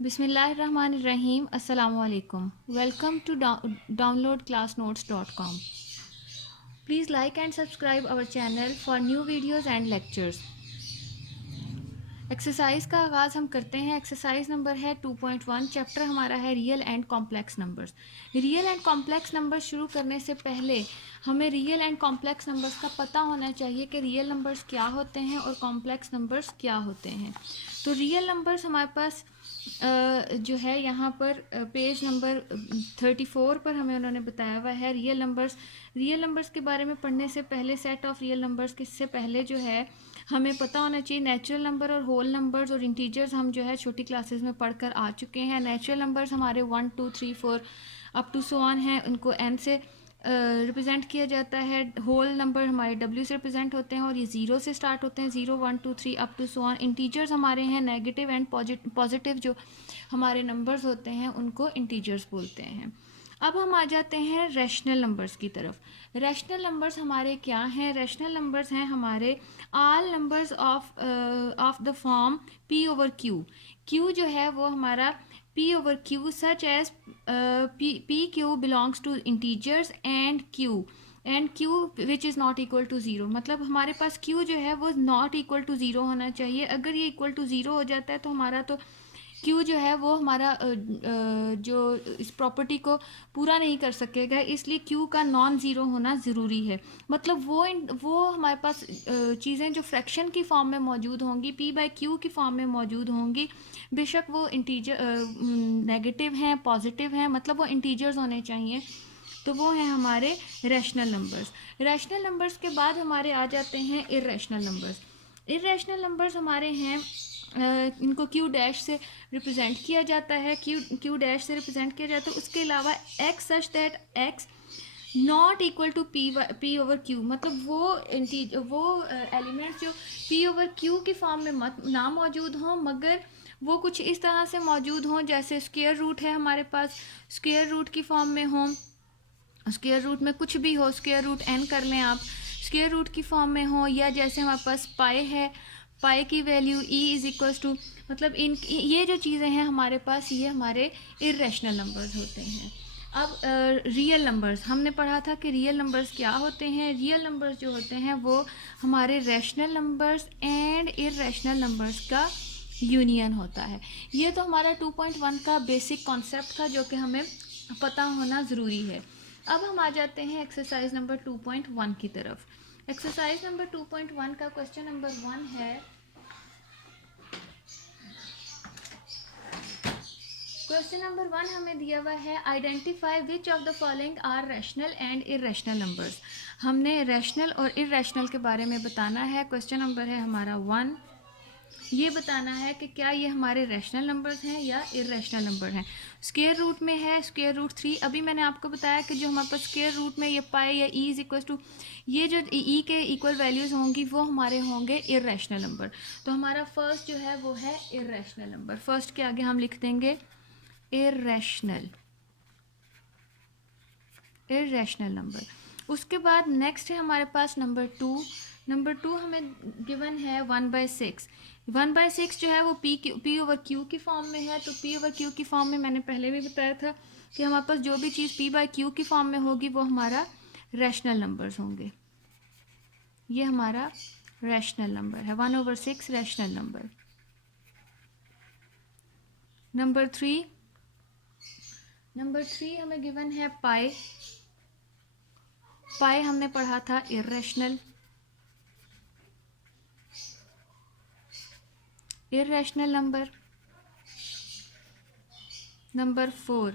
बिस्मिल्लाहिर्रहमानिर्रहीम अस्सलामुअलैकुम welcome to downloadclassnotes.com. Please like and subscribe our channel for new videos and lectures. Exercise का आगाज़ हम करते हैं। एक्सरसाइज नंबर है 2.1। चैप्टर हमारा है real and complex numbers. Real and complex numbers शुरू करने से पहले हमें रियल एंड कॉम्प्लेक्स नंबर्स का पता होना चाहिए कि रियल नंबर्स क्या होते हैं और कॉम्प्लेक्स नंबर्स क्या होते हैं। तो रियल नंबर्स हमारे पास जो है यहाँ पर पेज नंबर 34 पर हमें उन्होंने बताया हुआ है रियल नंबर्स के बारे में पढ़ने से पहले, सेट ऑफ रियल नंबर्स से पहले जो है हमें पता होना चाहिए नेचुरल नंबर और होल नंबर्स और इंटीजर्स हम जो है छोटी क्लासेस में पढ़कर आ चुके हैं। नेचुरल नंबर्स हमारे 1 2 3 4 अप टू सो ऑन हैं, उनको एन से रिप्रेजेंट किया जाता है। होल नंबर हमारे डब्ल्यू से रिप्रेजेंट होते हैं और ये ज़ीरो से स्टार्ट होते हैं, 0 1 2 3 up to so on. Integers हमारे हैं नेगेटिव एंड पॉजिटिव, जो हमारे नंबर्स होते हैं उनको इंटीजर्स बोलते हैं। अब हम आ जाते हैं रैशनल नंबर्स की तरफ। रैशनल नंबर्स हमारे क्या हैं? रैशनल नंबर्स हैं हमारे all numbers of the form p over q। q जो है वो हमारा p over q such as p q belongs to integers and q which is not equal to zero. मतलब हमारे पास q जो है वो नॉट इक्वल टू ज़ीरो होना चाहिए। अगर ये इक्वल टू ज़ीरो हो जाता है तो हमारा तो क्यू जो है वो हमारा जो इस प्रॉपर्टी को पूरा नहीं कर सकेगा, इसलिए क्यू का नॉन ज़ीरो होना ज़रूरी है। मतलब वो हमारे पास चीज़ें जो फ्रैक्शन की फॉर्म में मौजूद होंगी, पी बाई क्यू की फॉर्म में मौजूद होंगी, बेशक वो इंटीजर नेगेटिव हैं, पॉजिटिव हैं, मतलब वो इंटीजर्स होने चाहिए। तो वो हैं हमारे रैशनल नंबर्स। रैशनल नंबर्स के बाद हमारे आ जाते हैं इर्रेशनल नंबर्स। इर्रेशनल नंबर्स हमारे हैं इनको क्यू डैश से रिप्रेजेंट किया जाता है, क्यू डैश से रिप्रेजेंट किया जाता है। उसके अलावा x such that x not equal to p over q. मतलब वो एलिमेंट्स जो पी ओवर क्यू की फॉर्म में ना मौजूद हों, मगर वो कुछ इस तरह से मौजूद हों जैसे स्क्वायर रूट है हमारे पास, स्क्वायर रूट की फॉर्म में हों। स्क्वायर रूट में कुछ भी हो, स्क्वायर रूट एन कर लें आप, स्क्वायर रूट की फॉर्म में हो, या जैसे हमारे पास पाई है, पाई की value e is equals to, मतलब ये जो चीज़ें हैं हमारे पास, ये हमारे इर्रेशनल नंबर्स होते हैं। अब रियल नंबर्स हमने पढ़ा था कि रियल नंबर्स क्या होते हैं। रियल नंबर्स जो होते हैं वो हमारे rational numbers and irrational numbers का यूनियन होता है। ये तो हमारा 2.1 का बेसिक कॉन्सेप्ट था जो कि हमें पता होना ज़रूरी है। अब हम आ जाते हैं एक्सरसाइज नंबर 2.1 की तरफ। एक्सरसाइज नंबर 2.1 का क्वेश्चन नंबर 1 है, क्वेश्चन नंबर 1 हमें दिया हुआ है identify which of the following are rational and irrational numbers. हमने रैशनल और इर्रेशनल के बारे में बताना है। क्वेश्चन नंबर है हमारा 1, ये बताना है कि क्या ये हमारे रैशनल नंबर्स हैं या इर्रेशनल नंबर हैं। स्क्वायर रूट में है स्क्वायर रूट 3। अभी मैंने आपको बताया कि जो हमारे पास स्क्वायर रूट में ये पाई या ई इज इक्वल टू, ये जो ई के इक्वल वैल्यूज़ होंगी वो हमारे होंगे इर्रेशनल नंबर। तो हमारा फर्स्ट जो है वो है इर्रेशनल नंबर। फर्स्ट के आगे हम लिख देंगे इर्रेशनल नंबर। उसके बाद नेक्स्ट है हमारे पास नंबर 2। नंबर 2 हमें गिवन है 1/6। 1/6 जो है वो पी ओवर क्यू की फॉर्म में है। तो पी ओवर क्यू की फॉर्म में मैंने पहले भी बताया था कि हमारे पास जो भी चीज़ पी बाई क्यू की फॉर्म में होगी वो हमारा रैशनल नंबर्स होंगे। ये हमारा रैशनल नंबर है, 1/6 रैशनल नंबर। नंबर 3 हमें गिवन है पाई। पाई हमने पढ़ा था इर्रेशनल नंबर। नंबर 4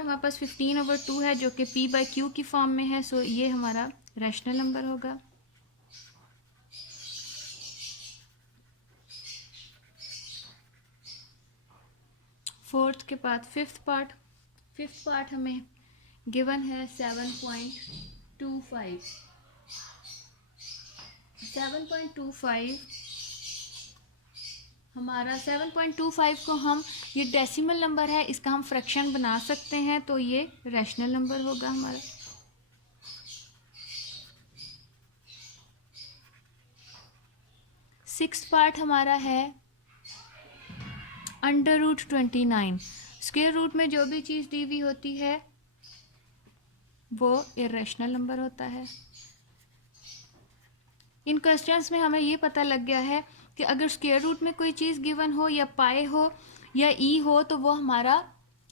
हमारे पास 15/2 है जो कि पी बाई क्यू की फॉर्म में है। सो ये हमारा रैशनल नंबर होगा। फोर्थ के बाद फिफ्थ पार्ट हमें गिवन है 7.25। 7.25 हमारा 7.25 को हम, ये डेसिमल नंबर है, इसका हम फ्रैक्शन बना सकते हैं, तो ये रैशनल नंबर होगा हमारा। सिक्स्थ पार्ट हमारा है √29। स्क्वायर रूट में जो भी चीज़ दी हुई होती है वो इरेशनल नंबर होता है। इन क्वेश्चंस में हमें ये पता लग गया है कि अगर स्क्वायर रूट में कोई चीज़ गिवन हो या पाई हो या ई हो तो वो हमारा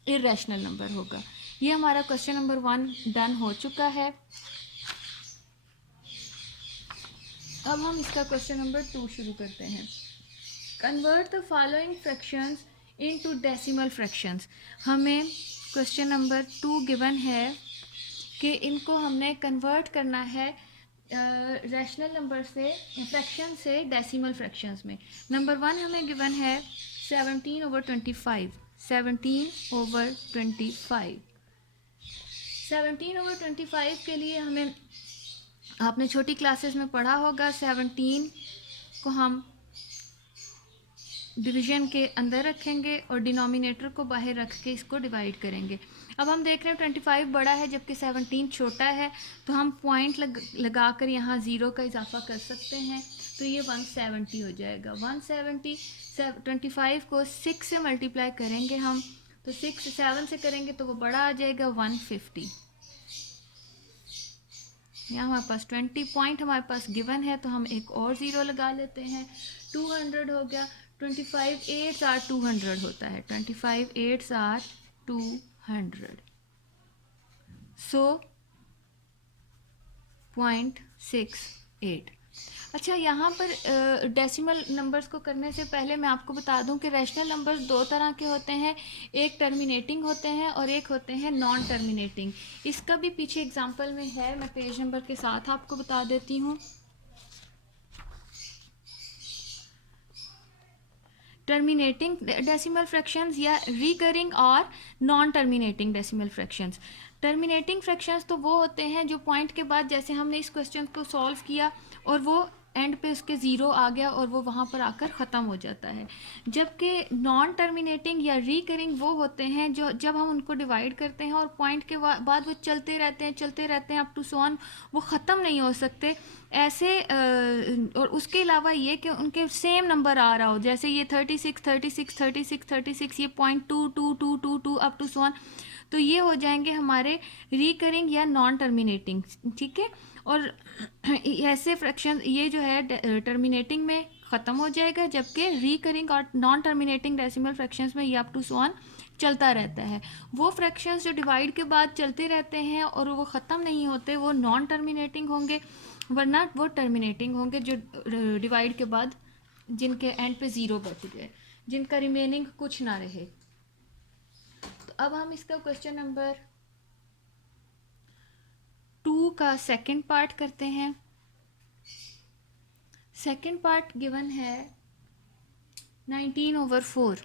इरेशनल नंबर होगा। ये हमारा क्वेश्चन नंबर 1 डन हो चुका है। अब हम इसका क्वेश्चन नंबर 2 शुरू करते हैं। Convert the following fractions into decimal fractions. हमें क्वेश्चन नंबर 2 गिवन है कि इनको हमने कन्वर्ट करना है रैशनल नंबर से, फ्रैक्शन से डेसिमल फ्रैक्शंस में। नंबर 1 हमें गिवन है 17/25। 17/25। 17/25 के लिए हमें, आपने छोटी क्लासेस में पढ़ा होगा, 17 को हम डिवीजन के अंदर रखेंगे और डिनोमिनेटर को बाहर रख के इसको डिवाइड करेंगे। अब हम देख रहे हैं 25 बड़ा है जबकि 17 छोटा है, तो हम पॉइंट लगा कर यहाँ ज़ीरो का इजाफा कर सकते हैं, तो ये 170 हो जाएगा। 170 25 को 6 से मल्टीप्लाई करेंगे हम, तो 6 7 से करेंगे तो वो बड़ा आ जाएगा 150। यहाँ हमारे पास 20 पॉइंट हमारे पास गिवन है, तो हम एक और ज़ीरो लगा लेते हैं। 200 हो गया। 25 8 आर 200 होता है। 25 8 आर 200, सो 0.68। अच्छा, यहाँ पर डेसिमल नंबर्स को करने से पहले मैं आपको बता दूं कि रैशनल नंबर्स दो तरह के होते हैं, एक टर्मिनेटिंग होते हैं और एक होते हैं नॉन टर्मिनेटिंग। इसका भी पीछे एग्जांपल में है, मैं पेज नंबर के साथ आपको बता देती हूँ। टर्मिनेटिंग डेसिमल फ्रैक्शंस या रिकरिंग और non terminating decimal fractions. Terminating fractions तो वो होते हैं जो पॉइंट के बाद, जैसे हमने इस क्वेश्चन को सॉल्व किया और वो एंड पे उसके ज़ीरो आ गया और वो वहाँ पर आकर ख़त्म हो जाता है। जबकि नॉन टर्मिनेटिंग या रिकरिंग वो होते हैं जो जब हम उनको डिवाइड करते हैं और पॉइंट के बाद वो चलते रहते हैं अप टू सो ऑन, वो ख़त्म नहीं हो सकते ऐसे। और उसके अलावा ये कि उनके सेम नंबर आ रहा हो, जैसे ये 36 36 36 36, ये 0.2222 अप टू सो ऑन, तो ये हो जाएंगे हमारे रिकरिंग या नॉन टर्मिनेटिंग। ठीक है, और ऐसे फ्रैक्शन ये जो है टर्मिनेटिंग में ख़त्म हो जाएगा, जबकि रिकरिंग और नॉन टर्मिनेटिंग डेसिमल फ्रैक्शंस में ये अप टू सो ऑन चलता रहता है। वो फ्रैक्शंस जो डिवाइड के बाद चलते रहते हैं और वो ख़त्म नहीं होते, वो नॉन टर्मिनेटिंग होंगे, वरना वो टर्मिनेटिंग होंगे जो डिवाइड के बाद जिनके एंड पे ज़ीरो बच गए, जिनका रिमेनिंग कुछ ना रहे। तो अब हम इसका क्वेश्चन नंबर 2 का सेकंड पार्ट करते हैं। सेकंड पार्ट गिवन है 19/4।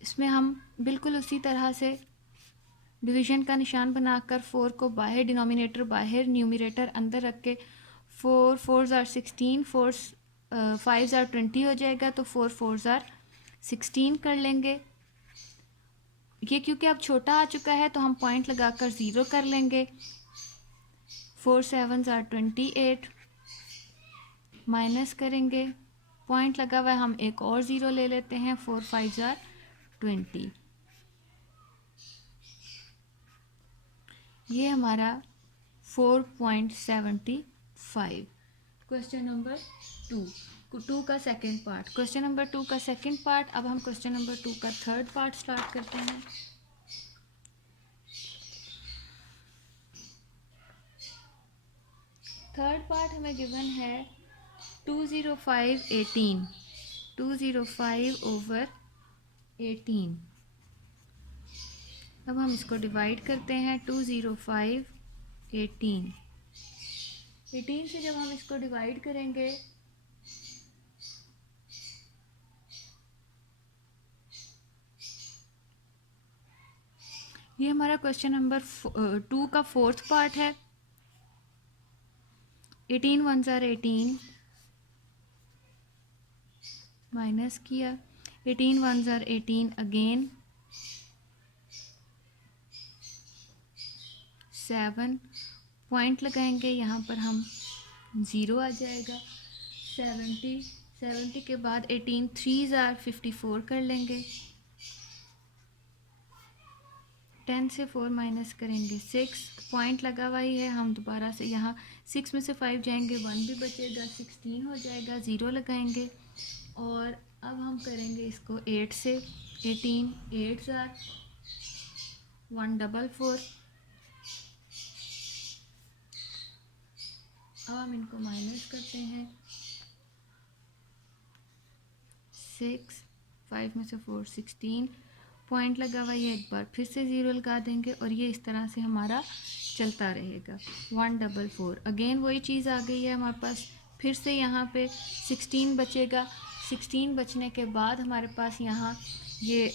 इसमें हम बिल्कुल उसी तरह से डिवीजन का निशान बनाकर 4 को बाहर, डिनोमिनेटर बाहर, न्यूमरेटर अंदर रख के 4 4s are 16, 4 5s are 20 हो जाएगा, तो 4 4s are 16 कर लेंगे। ये क्योंकि अब छोटा आ चुका है तो हम पॉइंट लगाकर ज़ीरो कर लेंगे। 4 7s are 28 माइनस करेंगे, पॉइंट लगा हुआ है, हम एक और ज़ीरो ले लेते हैं। 4 5s are 20। ये हमारा 4.75। क्वेश्चन नंबर 2 का सेकंड पार्ट। क्वेश्चन नंबर 2 का सेकंड पार्ट। अब हम क्वेश्चन नंबर 2 का थर्ड पार्ट स्टार्ट करते हैं। थर्ड पार्ट हमें गिवन है 205/18। 205/18। अब हम इसको डिवाइड करते हैं। 205/18। 18 से जब हम इसको डिवाइड करेंगे ये हमारा क्वेश्चन नंबर 2 का फोर्थ पार्ट है। 18 1s are 18 माइनस किया, 18 1s are 18 अगेन, 7 पॉइंट लगाएंगे, यहाँ पर हम ज़ीरो आ जाएगा। 70 70 के बाद 18 3s आर 54 कर लेंगे, 10 से 4 माइनस करेंगे 6, पॉइंट लगा हुआ ही है, हम दोबारा से यहाँ 6 में से 5 जाएंगे 1 भी बचेगा, 16 हो जाएगा, 0 लगाएंगे। और अब हम करेंगे इसको 8 से, 18 8s आर 144। अब हम इनको माइनस करते हैं, 6 5 में से 4 16, पॉइंट लगा हुआ ये, एक बार फिर से 0 लगा देंगे और ये इस तरह से हमारा चलता रहेगा। 144 अगेन वही चीज़ आ गई है हमारे पास, फिर से यहाँ पे 16 बचेगा, 16 बचने के बाद हमारे पास यहाँ ये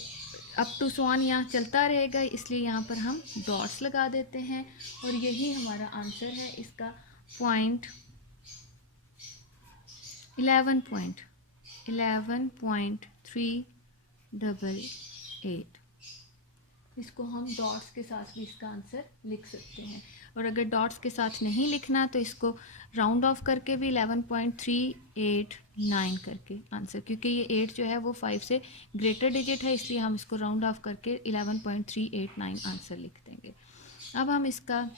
अप टू स्वान यहाँ चलता रहेगा, इसलिए यहाँ पर हम डॉट्स लगा देते हैं और यही हमारा आंसर है इसका। 11.388, इसको हम डॉट्स के साथ भी इसका आंसर लिख सकते हैं। और अगर डॉट्स के साथ नहीं लिखना तो इसको राउंड ऑफ करके भी 11.389 करके आंसर, क्योंकि ये 8 जो है वो 5 से ग्रेटर डिजिट है, इसलिए हम इसको राउंड ऑफ करके 11.389 आंसर लिख देंगे। अब हम इसका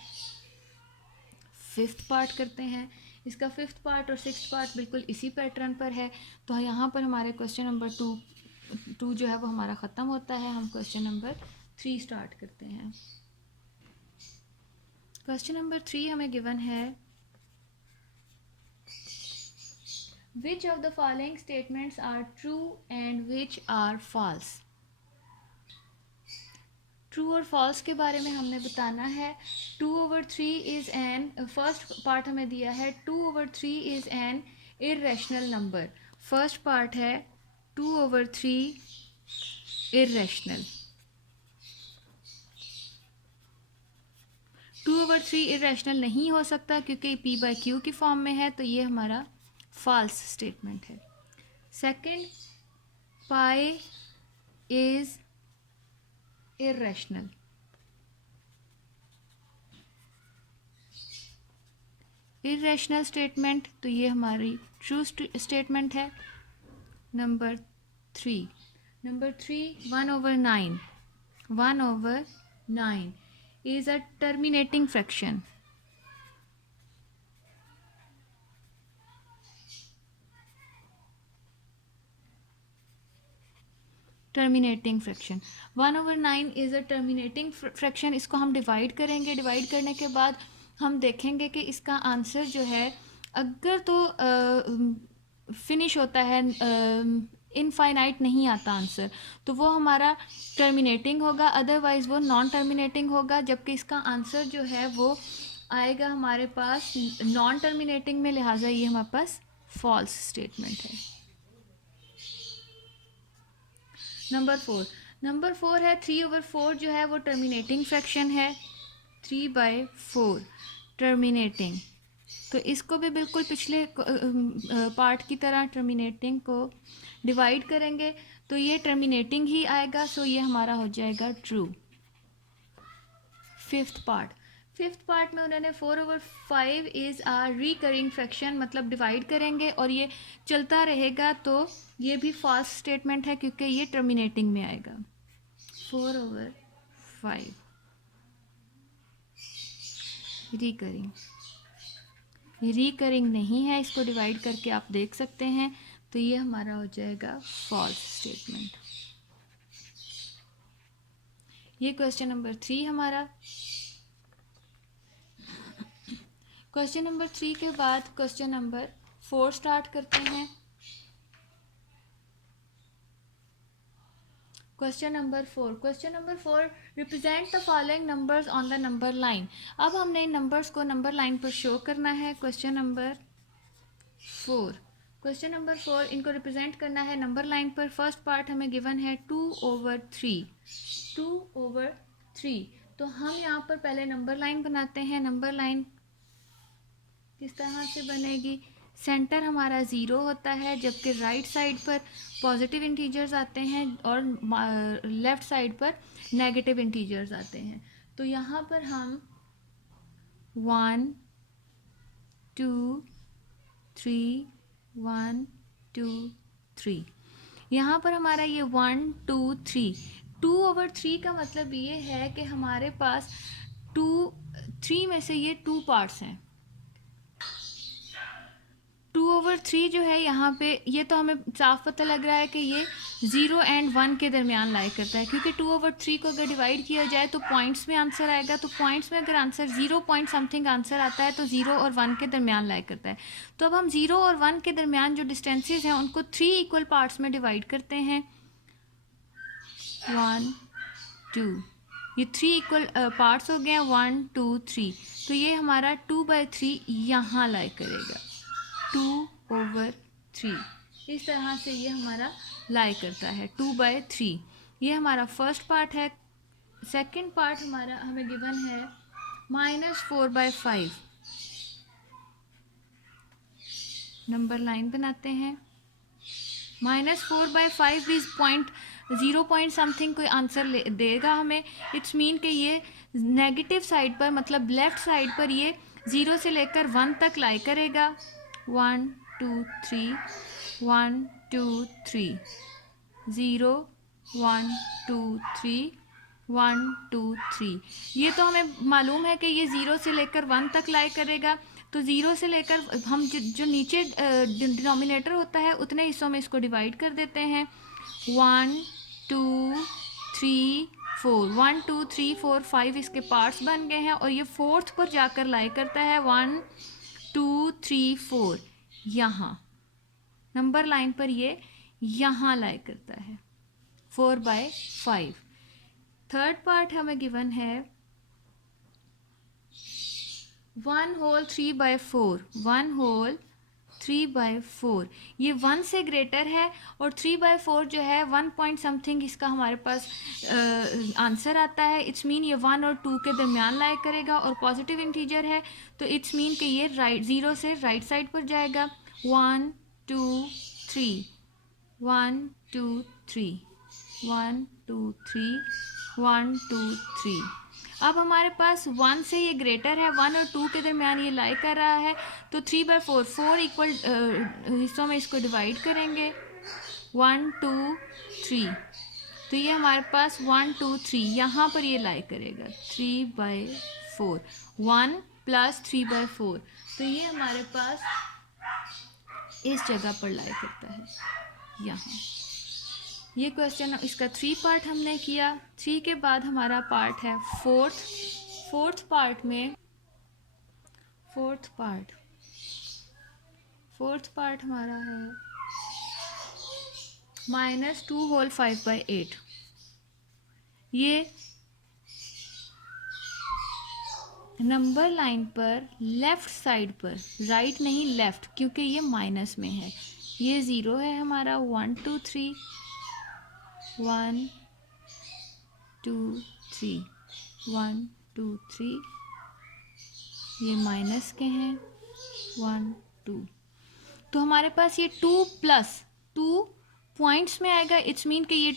5th पार्ट करते हैं। इसका 5th पार्ट और 6th पार्ट बिल्कुल इसी पैटर्न पर है, तो यहाँ पर हमारे क्वेश्चन नंबर 2 जो है वो हमारा ख़त्म होता है। हम क्वेश्चन नंबर 3 स्टार्ट करते हैं। क्वेश्चन नंबर 3 हमें गिवन है, which of the following statements are true and which are false. True और फॉल्स के बारे में हमने बताना है। 2/3 इज़ एन, फर्स्ट पार्ट हमें दिया है 2/3 is an irrational number. First part है 2/3 इर्रेशनल। 2/3 इरेशनल नहीं हो सकता क्योंकि p/q की फॉर्म में है, तो ये हमारा फॉल्स स्टेटमेंट है। Second, pi is irrational. Irrational statement, तो ये हमारी ट्रू स्टेटमेंट है। Number 3 1/9 is a terminating fraction. Terminating fraction 1/9 is a terminating fraction. इसको हम डिवाइड करेंगे, डिवाइड करने के बाद हम देखेंगे कि इसका आंसर जो है, अगर तो फिनिश होता है, इनफाइनाइट नहीं आता आंसर, तो वो हमारा टर्मिनेटिंग होगा, अदरवाइज़ वो नॉन टर्मिनेटिंग होगा। जबकि इसका आंसर जो है वो आएगा हमारे पास नॉन टर्मिनेटिंग में, लिहाजा ये हमारे पास फॉल्स स्टेटमेंट है। नंबर 4 है 3/4 जो है वो टर्मिनेटिंग फ्रैक्शन है। 3/4 टर्मिनेटिंग, तो इसको भी बिल्कुल पिछले पार्ट की तरह टर्मिनेटिंग को डिवाइड करेंगे तो ये टर्मिनेटिंग ही आएगा, सो ये हमारा हो जाएगा ट्रू। 5th पार्ट में उन्होंने 4/5 इज़ आ रिकरिंग फ्रैक्शन, मतलब डिवाइड करेंगे और ये चलता रहेगा, तो ये भी फॉल्स स्टेटमेंट है क्योंकि ये टर्मिनेटिंग में आएगा। 4/5 रिकरिंग नहीं है, इसको डिवाइड करके आप देख सकते हैं, तो ये हमारा हो जाएगा फॉल्स स्टेटमेंट। ये क्वेश्चन नंबर 3 हमारा। क्वेश्चन नंबर 3 के बाद क्वेश्चन नंबर 4 स्टार्ट करते हैं। Question number 4 represent the following numbers on the number line. अब हमने इन नंबर्स को नंबर लाइन पर शो करना है। क्वेश्चन नंबर 4 इनको रिप्रेजेंट करना है नंबर लाइन पर। फर्स्ट पार्ट हमें गिवन है 2/3, तो हम यहाँ पर पहले नंबर लाइन बनाते हैं। नंबर लाइन किस तरह से बनेगी, सेंटर हमारा 0 होता है, जबकि राइट साइड पर पॉजिटिव इंटीजर्स आते हैं और लेफ़्ट साइड पर नेगेटिव इंटीजर्स आते हैं। तो यहाँ पर हम 1 2 3 1 2 3। यहाँ पर हमारा ये 1 2 3, 2/3 का मतलब ये है कि हमारे पास 3 में से ये 2 पार्ट्स हैं। 2/3 जो है यहाँ पे, ये तो हमें साफ पता लग रहा है कि ये 0 एंड 1 के दरमियान लाई करता है, क्योंकि 2/3 को अगर डिवाइड किया जाए तो पॉइंट्स में आंसर आएगा। तो पॉइंट्स में अगर आंसर 0 पॉइंट समथिंग आंसर आता है तो 0 और 1 के दरमियान लाई करता है। तो अब हम 0 और 1 के दरमियान जो डिस्टेंसेस हैं उनको 3 इक्वल पार्ट्स में डिवाइड करते हैं। 1 2, ये 3 इक्वल पार्ट्स हो गए हैं, 1 2 3। तो ये हमारा 2/3 यहाँ लाई करेगा, 2/3। इस तरह से ये हमारा लाई करता है 2/3। ये हमारा फर्स्ट पार्ट है। सेकंड पार्ट हमारा हमें गिवन है -4/5। नंबर लाइन बनाते हैं। -4/5 भी पॉइंट 0 पॉइंट समथिंग कोई आंसर देगा हमें। इट्स मीन कि ये नेगेटिव साइड पर, मतलब लेफ्ट साइड पर ये 0 से लेकर 1 तक लाई करेगा। 1 2 3 1 2 3 0 1 2 3 1 2 3। ये तो हमें मालूम है कि ये 0 से लेकर 1 तक लाई करेगा। तो 0 से लेकर हम जो नीचे डिनोमिनेटर होता है उतने हिस्सों में इसको डिवाइड कर देते हैं। 1 2 3 4, 1 2 3 4 5 इसके पार्ट्स बन गए हैं और ये फोर्थ पर जाकर लाई करता है 1 2 3 4। यहाँ नंबर लाइन पर ये यहाँ लाई करता है 4/5। थर्ड पार्ट हमें गिवन है 1 होल 3/4, 1 होल 3/4। ये 1 से ग्रेटर है और 3/4 जो है 1 पॉइंट समथिंग इसका हमारे पास आंसर आता है। इट्स मीन ये 1 और 2 के दरमियान लाई करेगा और पॉजिटिव इंटीजर है, तो इट्स मीन कि ये 0 से राइट साइड पर जाएगा। 1 2 3 1 2 3 1 2 3 1 2 3। अब हमारे पास 1 से ये ग्रेटर है, 1 और 2 के दरमियान ये लाई कर रहा है, तो 3/4 4 इक्वल हिस्सों में इसको डिवाइड करेंगे। 1 2 3, तो ये हमारे पास 1 2 3 यहाँ पर ये लाई करेगा 3/4। 1 + 3/4, तो ये हमारे पास इस जगह पर लाई करता है यहाँ। ये क्वेश्चन इसका 3 पार्ट हमने किया। 3 के बाद हमारा पार्ट है फोर्थ पार्ट में फोर्थ पार्ट हमारा है -2 होल 5/8। ये नंबर लाइन पर लेफ्ट साइड पर, राइट नहीं लेफ्ट, क्योंकि ये माइनस में है। ये 0 है हमारा, 1 2 3 1 2 3 1 2 3, ये माइनस के हैं 1 2। तो हमारे पास ये 2 + 2 पॉइंट्स में आएगा। इट्स मीन कि ये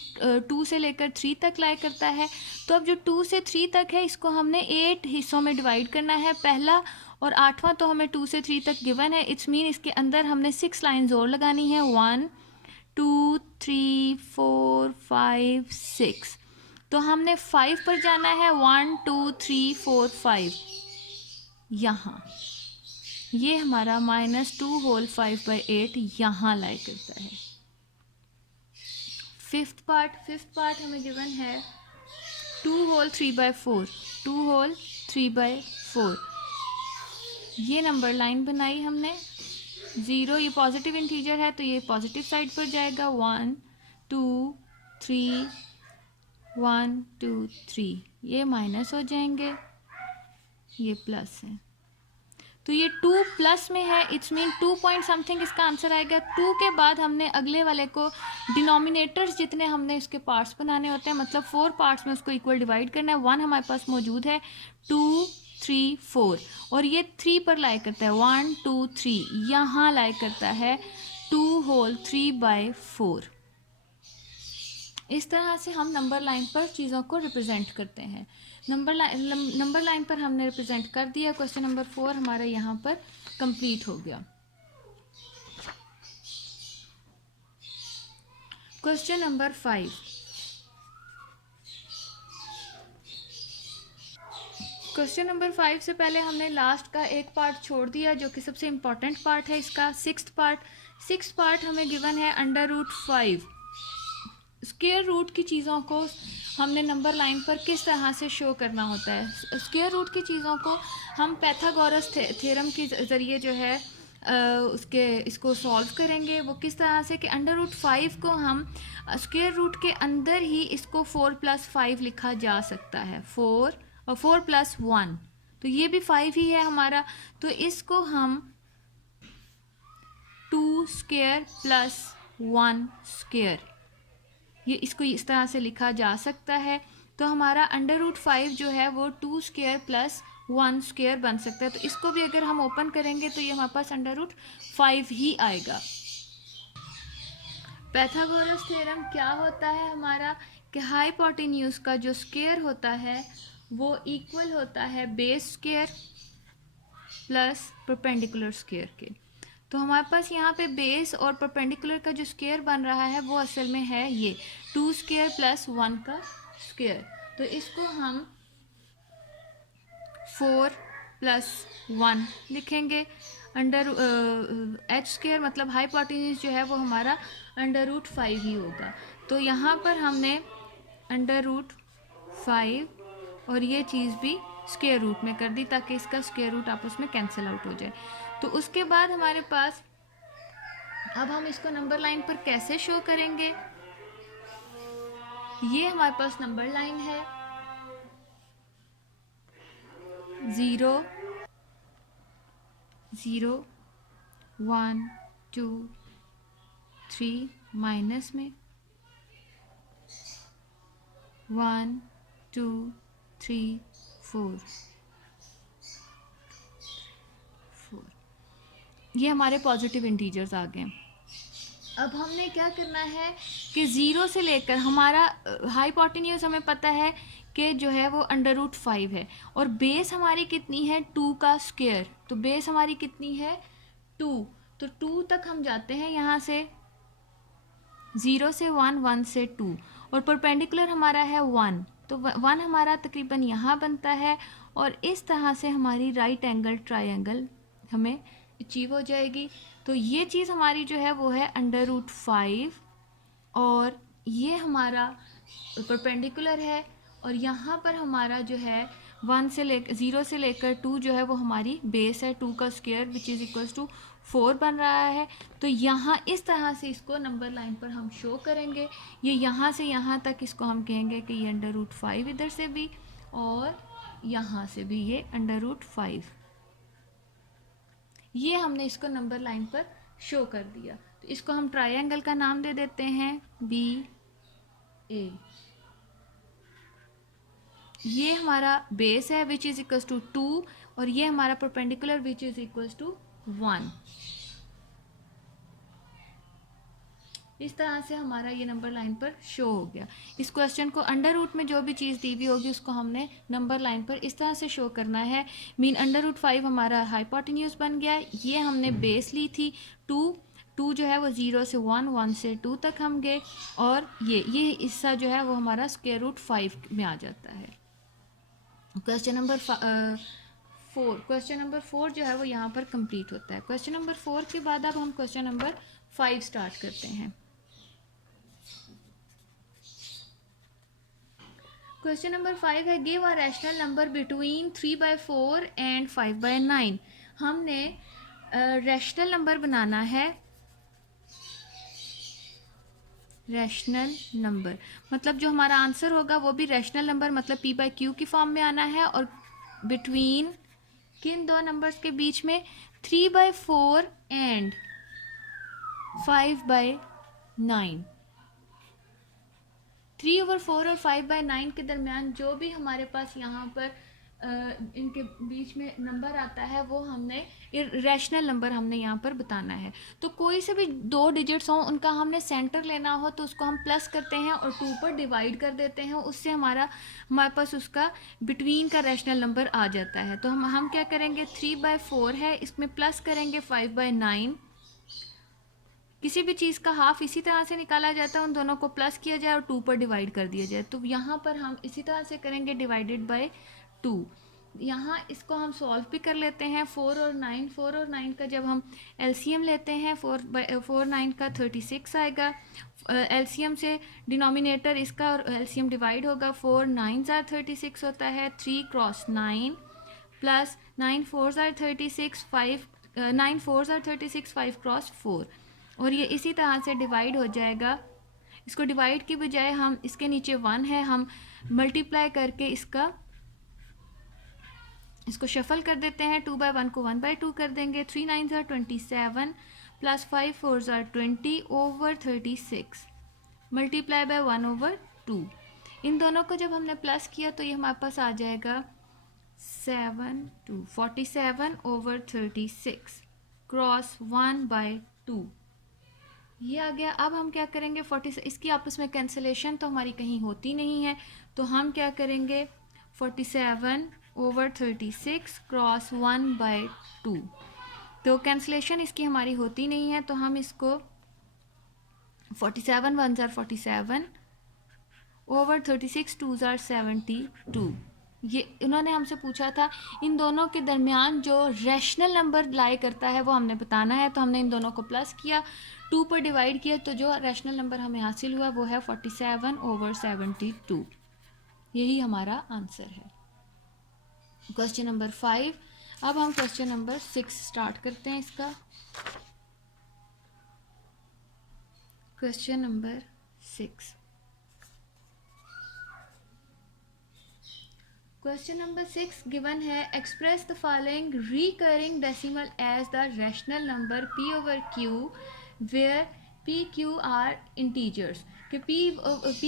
2 से लेकर 3 तक लाई करता है। तो अब जो 2 से 3 तक है इसको हमने 8 हिस्सों में डिवाइड करना है। पहला और 8वां तो हमें 2 से 3 तक गिवन है। इट्स मीन इसके अंदर हमने 6 लाइन्स और लगानी है। 1 2 3 4 5 6। तो हमने 5 पर जाना है। 1 2 3 4 5 यहाँ। ये हमारा -2 होल 5/8 यहाँ लाई करता है। फिफ्थ पार्ट हमें गिवन है 2 होल 3/4, 2 होल 3/4। ये नंबर लाइन बनाई हमने। 0 ये पॉजिटिव इंटीजर है तो ये पॉजिटिव साइड पर जाएगा। 1 2 3 1 2 3, ये माइनस हो जाएंगे, ये प्लस है। तो ये 2 प्लस में है। इट्स मीन 2 पॉइंट समथिंग इसका आंसर आएगा। 2 के बाद हमने अगले वाले को डिनोमिनेटर्स जितने हमने इसके पार्ट्स बनाने होते हैं, मतलब 4 पार्ट्स में उसको इक्वल डिवाइड करना है। 1 हमारे पास मौजूद है, 2 3 4 और ये 3 पर लाई करता है। 1 2 3 यहाँ लाई करता है 2 होल 3/4। इस तरह से हम नंबर लाइन पर चीज़ों को रिप्रेजेंट करते हैं। नंबर लाइन पर हमने रिप्रेजेंट कर दिया। क्वेश्चन नंबर 4 हमारा यहाँ पर कंप्लीट हो गया। Question number 5। क्वेश्चन नंबर 5 से पहले हमने लास्ट का एक पार्ट छोड़ दिया जो कि सबसे इम्पॉर्टेंट पार्ट है इसका, सिक्स्थ पार्ट हमें गिवन है √5। स्क्वायर रूट की चीज़ों को हमने नंबर लाइन पर किस तरह से शो करना होता है। स्क्वायर रूट की चीज़ों को हम पैथागोरस थ्योरम के ज़रिए जो है इसको सॉल्व करेंगे। वो किस तरह से कि √5 को हम स्क्वायर रूट के अंदर ही इसको 4+5 लिखा जा सकता है, 4 और 4+1, तो ये भी 5 ही है हमारा। तो इसको हम 2² + 1², ये इसको इस तरह से लिखा जा सकता है। तो हमारा √5 जो है वो 2² + 1² बन सकता है। तो इसको भी अगर हम ओपन करेंगे तो ये हमारे पास √5 ही आएगा। पैथागोरस थ्योरम क्या होता है हमारा कि हाइपोटेन्यूज का जो स्क्वायर होता है वो इक्वल होता है base square plus perpendicular square के। तो हमारे पास यहाँ पे बेस और परपेंडिकुलर का जो स्क्वायर बन रहा है वो असल में है ये 2² + 1 का स्क्वायर। तो इसको हम 4+1 लिखेंगे। h² मतलब हाइपोटेन्यूज जो है वो हमारा √5 ही होगा। तो यहाँ पर हमने √5 और ये चीज़ भी स्क्वायर रूट में कर दी ताकि इसका स्क्वायर रूट आपस में कैंसिल आउट हो जाए। तो उसके बाद हमारे पास अब हम इसको नंबर लाइन पर कैसे शो करेंगे। ये हमारे पास नंबर लाइन है 0 0 1 2 3 माइनस में 1 2 3 4 ये हमारे पॉजिटिव इंटीजर्स आ गए। अब हमने क्या करना है कि 0 से लेकर हमारा हाइपोटेन्यूज हमें पता है कि जो है वो √5 है और बेस हमारी कितनी है 2 का स्क्वायर। तो बेस हमारी कितनी है 2, तो 2 तक हम जाते हैं यहाँ से 0 से 1, 1 से 2 और परपेंडिकुलर हमारा है 1, तो 1 हमारा तकरीबन यहाँ बनता है और इस तरह से हमारी राइट एंगल ट्रायंगल हमें अचीव हो जाएगी। तो ये चीज़ हमारी जो है वो है √5 और ये हमारा परपेंडिकुलर है और यहाँ पर हमारा जो है 0 से लेकर 2 जो है वो हमारी बेस है 2 का square which is equals to 4 बन रहा है। तो यहाँ इस तरह से इसको नंबर लाइन पर हम शो करेंगे। ये यहाँ से यहाँ तक इसको हम कहेंगे कि ये √5 इधर से भी और यहाँ से भी ये √5, ये हमने इसको नंबर लाइन पर शो कर दिया। तो इसको हम ट्रायंगल का नाम दे देते हैं BA। ये हमारा बेस है विच इज़ इक्वल्स टू 2 और ये हमारा perpendicular which is equals to 1। इस तरह से हमारा ये नंबर लाइन पर शो हो गया। इस क्वेश्चन को अंडर रूट में जो भी चीज़ दी हुई होगी उसको हमने नंबर लाइन पर इस तरह से शो करना है। मीन √5 हमारा हाइपोटेन्यूज बन गया। ये हमने बेस ली थी 2 जो है वो 0 से 1, 1 से 2 तक हम गए और ये हिस्सा जो है वो हमारा √5 में आ जाता है। क्वेश्चन नंबर 4 जो है वो यहाँ पर कंप्लीट होता है। क्वेश्चन नंबर 4 के बाद अब हम क्वेश्चन नंबर 5 स्टार्ट करते हैं। क्वेश्चन नंबर 5 है give a rational number between 3/4 and 5/9। हमने रैशनल नंबर बनाना है। रैशनल नंबर मतलब जो हमारा आंसर होगा वो भी रैशनल नंबर मतलब p/q की फॉर्म में आना है और बिटवीन किन दो नंबर्स के बीच में 3/4 एंड 5/9। 3/4 और 5/9 के दरमियान जो भी हमारे पास यहाँ पर इनके बीच में नंबर आता है वो हमने रैशनल नंबर हमने यहाँ पर बताना है। तो कोई से भी 2 डिजिट्स हों उनका हमने सेंटर लेना हो तो उसको हम प्लस करते हैं और 2 पर डिवाइड कर देते हैं, उससे हमारे पास उसका बिटवीन का रैशनल नंबर आ जाता है। तो हम क्या करेंगे 3/4 है इसमें प्लस करेंगे 5/9 किसी भी चीज़ का हाफ इसी तरह से निकाला जाता है, उन दोनों को प्लस किया जाए और 2 पर डिवाइड कर दिया जाए। तो यहाँ पर हम इसी तरह से करेंगे डिवाइडेड बाय 2। यहाँ इसको हम सॉल्व भी कर लेते हैं। 4 और 9 का जब हम एलसीएम लेते हैं 4 9 का 36 आएगा। एलसीएम से डिनोमिनेटर इसका और एलसीएम डिवाइड होगा। 4 9 36 होता है, 3 क्रॉस 9 प्लस 9 4 36 5 9 4 36 5 क्रॉस 4, और ये इसी तरह से डिवाइड हो जाएगा। इसको डिवाइड की बजाय हम इसके नीचे 1 है, हम मल्टीप्लाई करके इसको शफल कर देते हैं। 2 बाई 1 को 1 बाई 2 कर देंगे। 3 9 27 plus 5 4 20 over 36 multiply by 1 over 2। इन दोनों को जब हमने प्लस किया तो ये हमारे पास आ जाएगा 47 ओवर 36 क्रॉस 1 बाई 2, ये आ गया। अब हम क्या करेंगे, 40 इसकी आपस में कैंसिलेशन तो हमारी कहीं होती नहीं है, तो हम क्या करेंगे 47 ओवर 36 क्रॉस 1 बाई 2, तो कैंसिलेशन इसकी हमारी होती नहीं है, तो हम इसको 47 1 47 ओवर 36 2 72। ये उन्होंने हमसे पूछा था इन दोनों के दरमियान जो रैशनल नंबर लाई करता है वो हमने बताना है, तो हमने इन दोनों को प्लस किया, 2 पर डिवाइड किया, तो जो रैशनल नंबर हमें हासिल हुआ वो है 47 ओवर 72। यही हमारा आंसर है। Question number 5। अब हम क्वेश्चन नंबर 6 स्टार्ट करते हैं इसका। Question number 6। Question number 6 given है, express the following recurring decimal as the rational number p over q where p q are integers. कि p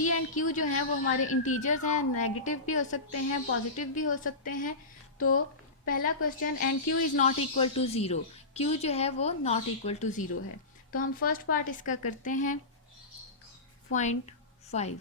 एंड q जो हैं वो हमारे इंटीजर्स हैं, नेगेटिव भी हो सकते हैं, पॉजिटिव भी हो सकते हैं। तो पहला question, and q is not equal to 0, q जो है वो नॉट इक्वल टू 0 है। तो हम फर्स्ट पार्ट इसका करते हैं 0.5।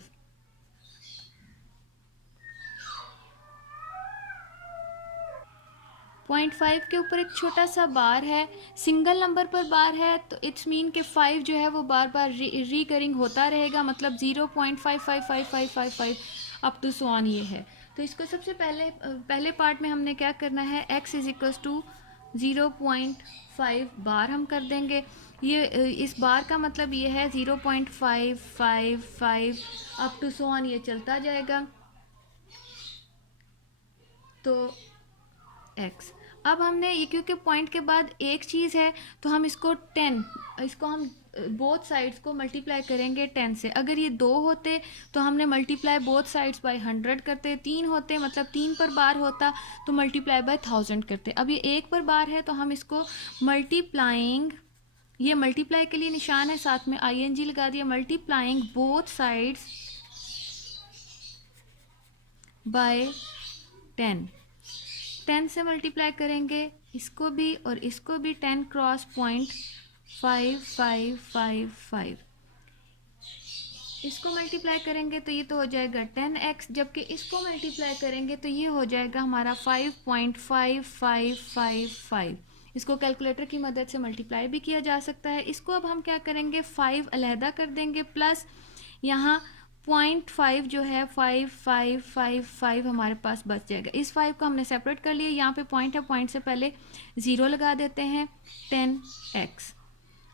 0.5 के ऊपर एक छोटा सा बार है, सिंगल नंबर पर बार है, तो इट्स मीन के 5 जो है वो बार बार रिकरिंग होता रहेगा, मतलब 0.555555 अप टू सो ऑन ये है। तो इसको सबसे पहले पार्ट में हमने क्या करना है, x इज इक्वल्स टू 0.5 बार हम कर देंगे। ये इस बार का मतलब ये है 0.555 अप टू सो ऑन ये चलता जाएगा। तो x, अब हमने ये क्योंकि पॉइंट के बाद एक चीज़ है तो हम इसको 10, इसको हम बोथ साइड्स को मल्टीप्लाई करेंगे 10 से। अगर ये 2 होते तो हमने मल्टीप्लाई बोथ साइड्स बाय 100 करते, 3 होते मतलब 3 पर बार होता तो मल्टीप्लाई बाय 1000 करते। अब ये 1 पर बार है तो हम इसको मल्टीप्लाइंग, ये मल्टीप्लाई के लिए निशान है, साथ में ing लगा दिया, मल्टीप्लाइंग बोथ साइड्स बाय 10 से मल्टीप्लाई करेंगे इसको भी और इसको भी, 10 क्रॉस 0.5555, इसको मल्टीप्लाई करेंगे तो ये तो हो जाएगा 10x, जबकि इसको मल्टीप्लाई करेंगे तो ये हो जाएगा हमारा 5.5555। इसको कैलकुलेटर की मदद से मल्टीप्लाई भी किया जा सकता है। इसको अब हम क्या करेंगे, 5 अलहदा कर देंगे, प्लस यहाँ 0.5 जो है 5555 हमारे पास बच जाएगा। इस 5 को हमने सेपरेट कर लिया, यहाँ पे पॉइंट है, पॉइंट से पहले 0 लगा देते हैं, 10x।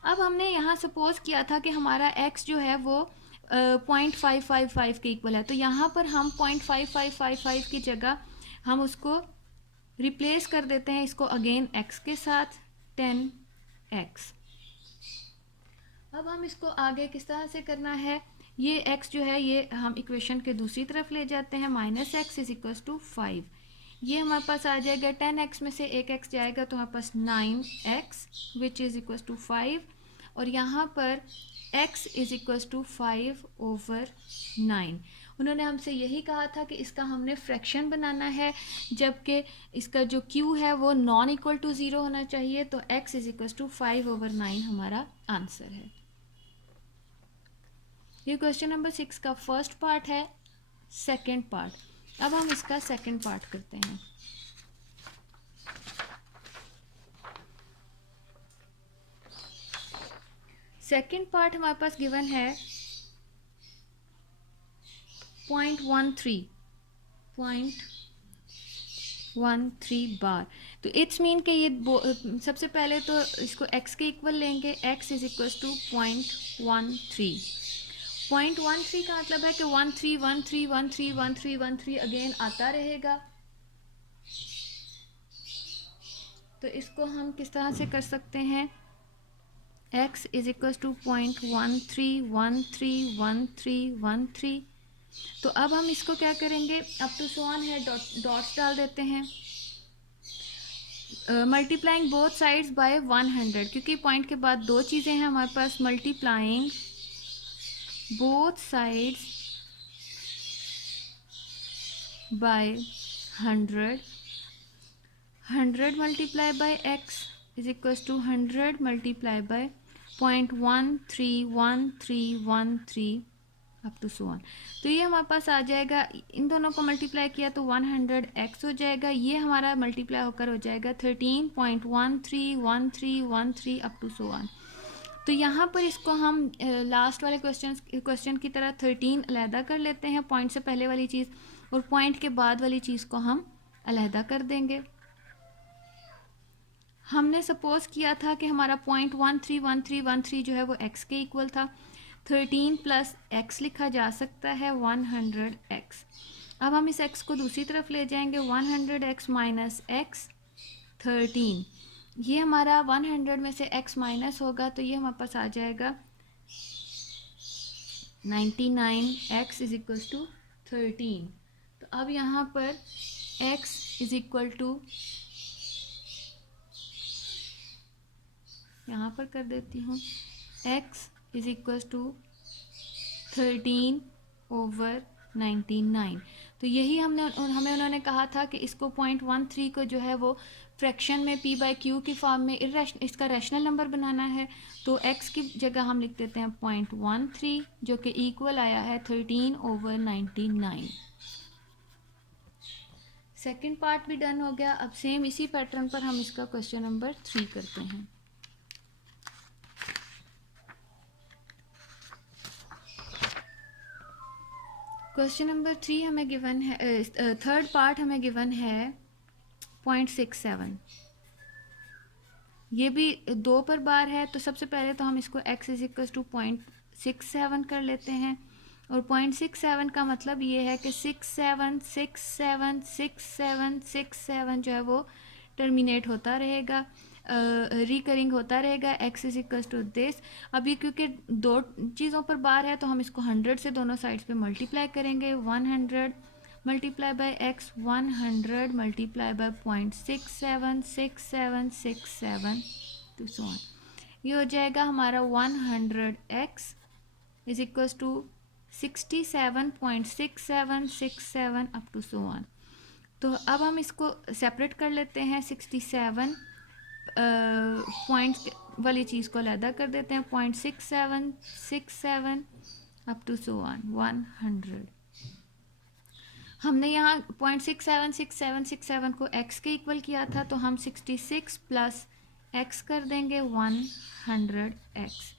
अब हमने यहाँ सपोज किया था कि हमारा x जो है वो 0.555 के इक्वल है, तो यहाँ पर हम 0.5555 की जगह हम उसको रिप्लेस कर देते हैं, इसको अगेन x के साथ 10x। अब हम इसको आगे किस तरह से करना है, ये x जो है ये हम इक्वेशन के दूसरी तरफ ले जाते हैं, -x इज इक्वल्स टू 5। ये हमारे पास आ जाएगा, 10x में से एक x जाएगा तो हमारे पास 9x which is equals to 5, और यहाँ पर x is equals to 5 over 9। उन्होंने हमसे यही कहा था कि इसका हमने फ्रैक्शन बनाना है, जबकि इसका जो q है वो नॉन इक्वल टू 0 होना चाहिए, तो x is equals to 5 over 9 हमारा आंसर है। ये क्वेश्चन नंबर 6 का फर्स्ट पार्ट है। सेकंड पार्ट, अब हम इसका सेकंड पार्ट करते हैं। सेकंड पार्ट हमारे पास गिवन है 0.13 बार। तो इट्स मीन कि ये सबसे पहले तो इसको x के इक्वल लेंगे, x इज इक्वल टू 0.13। 0.13 का मतलब है कि 1313131313 अगेन आता रहेगा। तो इसको हम किस तरह से कर सकते हैं, x इज इक्वल टू 0.13131313। तो अब हम इसको क्या करेंगे, अप टू सो ऑन है, डॉट्स डाल देते हैं। मल्टीप्लाइंग बोथ साइड्स बाय 100, क्योंकि पॉइंट के बाद दो चीज़ें हैं हमारे पास, multiplying both sides by 100, 100 multiply by x is equal to 100 multiply by 0.131313 up to so on. तो ये हमारे पास आ जाएगा, इन दोनों को मल्टीप्लाई किया तो 100x हो जाएगा, ये हमारा मल्टीप्लाई होकर हो जाएगा 13.131313 अप टू सो ऑन। तो यहाँ पर इसको हम लास्ट वाले क्वेश्चन की तरह 13 अलहदा कर लेते हैं, पॉइंट से पहले वाली चीज़, और पॉइंट के बाद वाली चीज़ को हम अलहदा कर देंगे। हमने सपोज किया था कि हमारा 0.131313 जो है वो x के इक्वल था। 13 प्लस x लिखा जा सकता है 100x। अब हम इस x को दूसरी तरफ ले जाएंगे, 100x माइनस x 13, ये हमारा 100 में से x माइनस होगा तो ये हमारे पास आ जाएगा 99x इज इक्वल टू 13। तो अब यहाँ पर x इज इक्वल टू, यहाँ पर कर देती हूँ, x इज इक्वल टू 13/99। तो यही हमें उन्होंने कहा था कि इसको 0.13 को जो है वो फ्रैक्शन में p/q की फॉर्म में इसका रैशनल नंबर बनाना है। तो x की जगह हम लिख देते हैं 0.13 जो कि इक्वल आया है 13/99। सेकेंड पार्ट भी डन हो गया। अब सेम इसी पैटर्न पर हम इसका क्वेश्चन नंबर 3 करते हैं। क्वेश्चन नंबर 3 हमें गिवन है, थर्ड पार्ट हमें गिवन है 0.67। ये भी 2 पर बार है। तो सबसे पहले तो हम इसको x इज इक्वल टू 0.67 कर लेते हैं, और 0.67 का मतलब ये है कि 67676767 जो है वो टर्मिनेट होता रहेगा, रिकरिंग होता रहेगा। x is equal to this. अभी क्योंकि 2 चीज़ों पर बार है तो हम इसको 100 से दोनों साइड्स पे मल्टीप्लाई करेंगे। 100 multiply by x, 100 multiply by 0.676767 to so on. ये हो जाएगा हमारा 100x is equal to 67.6767 up to so on. तो अब हम इसको सेपरेट कर लेते हैं, 67 पॉइंट वाली चीज़ को अलहदा कर देते हैं, 0.6767 अप टू सो ऑन 100। हमने यहाँ 0.676767 को x के इक्वल किया था, तो हम 66 प्लस x कर देंगे 100x।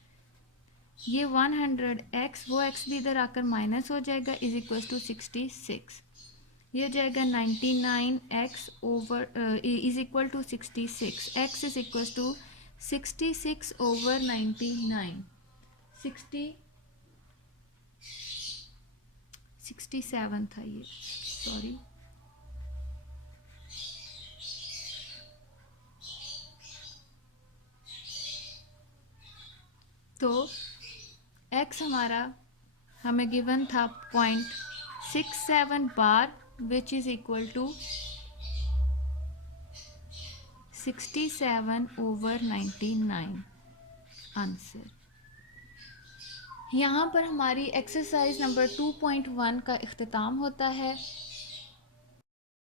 ये 100x, वो x भी इधर आकर माइनस हो जाएगा, इज इक्वल टू 66। ये हो जाएगा 99x over is equal to 66। x is equal to 66/99। 67 था ये, सॉरी। तो x हमारा हमें गिवन था 0.67 bar, which is equal to 67/99 answer. यहाँ पर हमारी एक्सरसाइज नंबर 2.1 का इख्तिताम होता है।